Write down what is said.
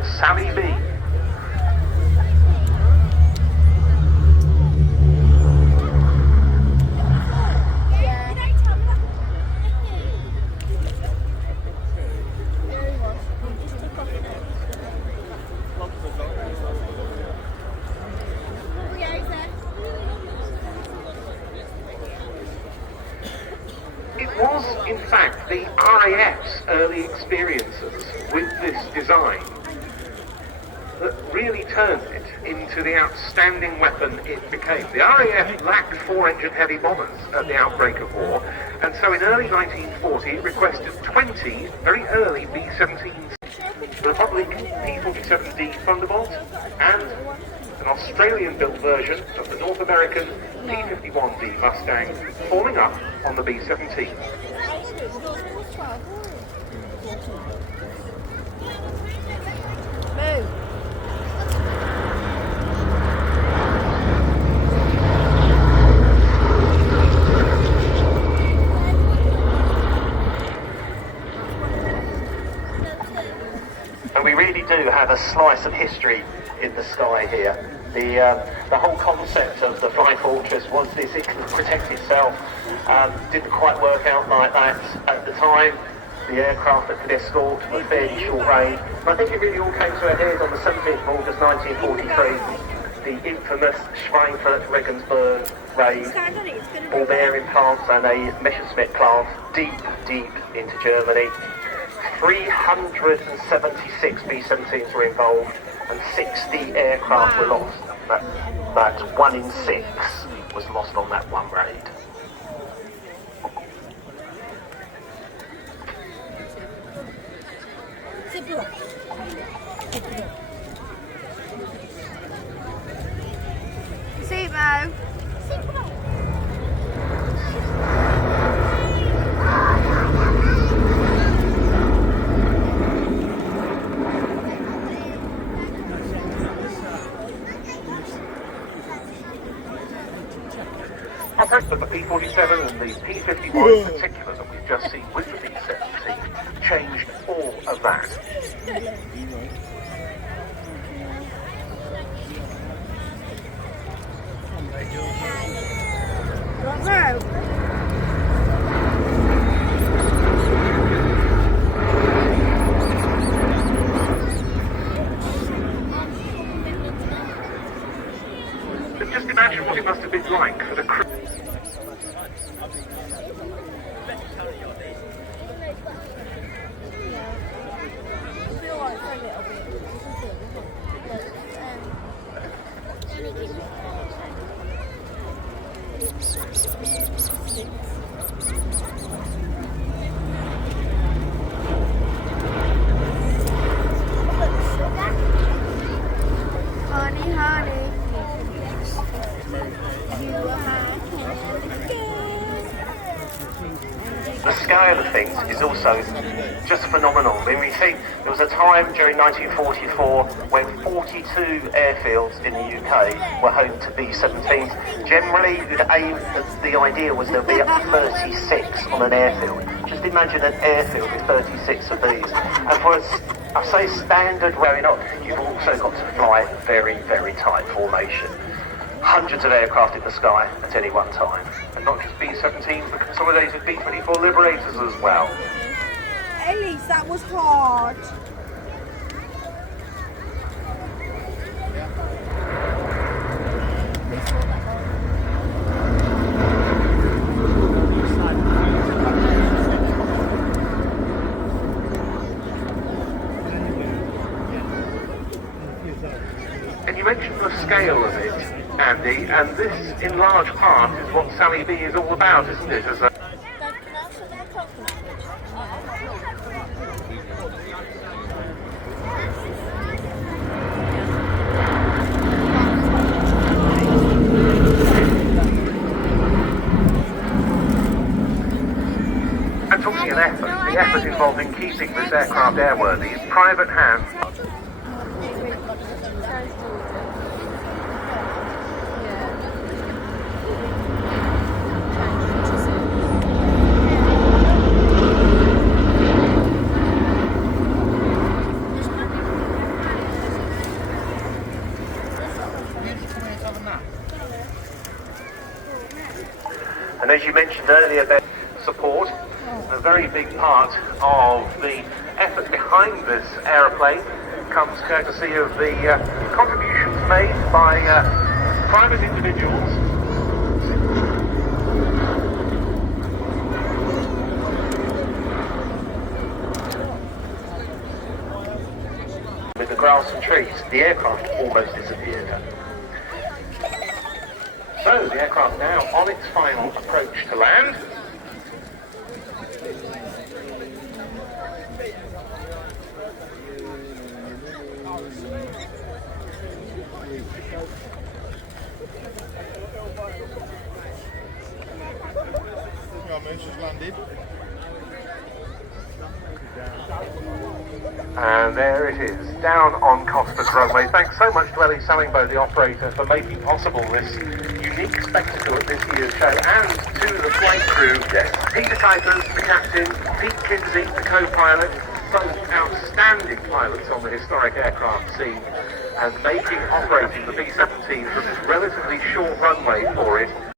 Private Sally B. It was, in fact, the RAF's early experiences with this design that really turned it into the outstanding weapon it became. The RAF lacked 4-engine heavy bombers at the outbreak of war, and so in early 1940 it requested 20 very early B-17s, the Republic P-47D Thunderbolt, and an Australian-built version of the North American P-51D Mustang falling up on the B-17. And we really do have a slice of history in the sky here. The whole concept of the Flying Fortress was this: it can protect itself. Didn't quite work out like that at the time. The aircraft that could escort were fairly short range. But I think it really all came to a head on the 17th of August 1943. The infamous Schweinfurt-Regensburg raid, ball bearing plants and a Messerschmitt class deep into Germany. 376 B-17s were involved and 60 aircraft were lost. That 1 in 6 was lost on that one raid. See you, Mo. But the P-47 and the P-51 in particular that we've just seen with the B-17 changed all of that. But just imagine what it must have been like for the crew. The scale of things is also just phenomenal. I mean, we see there was a time during 1944 when 42 airfields in the UK were home to B-17s. Generally, the idea was there'd be up to 36 on an airfield. Just imagine an airfield with 36 of these. And for I say standard wearing on, you've also got to fly very tight formation. Hundreds of aircraft in the sky at any one time. And not just B-17s, but consolidated B-24 Liberators as well. Elise, that was hard. And you mentioned the scale of it, Andy, and this in large part is what Sally B is all about, isn't it? As a and talking of effort, the effort involved in keeping this aircraft airworthy is private hands. As you mentioned earlier, their support, a very big part of the effort behind this aeroplane comes courtesy of the contributions made by private individuals. With the grass and trees, the aircraft almost disappeared. So the aircraft now on its final approach to land. Landed. And there it is, down on Cosford runway. Thanks so much to Ellie Sallingbow, the operator, for making possible this unique spectacle at this year's show, and to the flight crew, Peter Kuipers, the captain, Pete Kinsey, the co-pilot, both outstanding pilots on the historic aircraft scene, and operating the B-17 from this relatively short runway for it.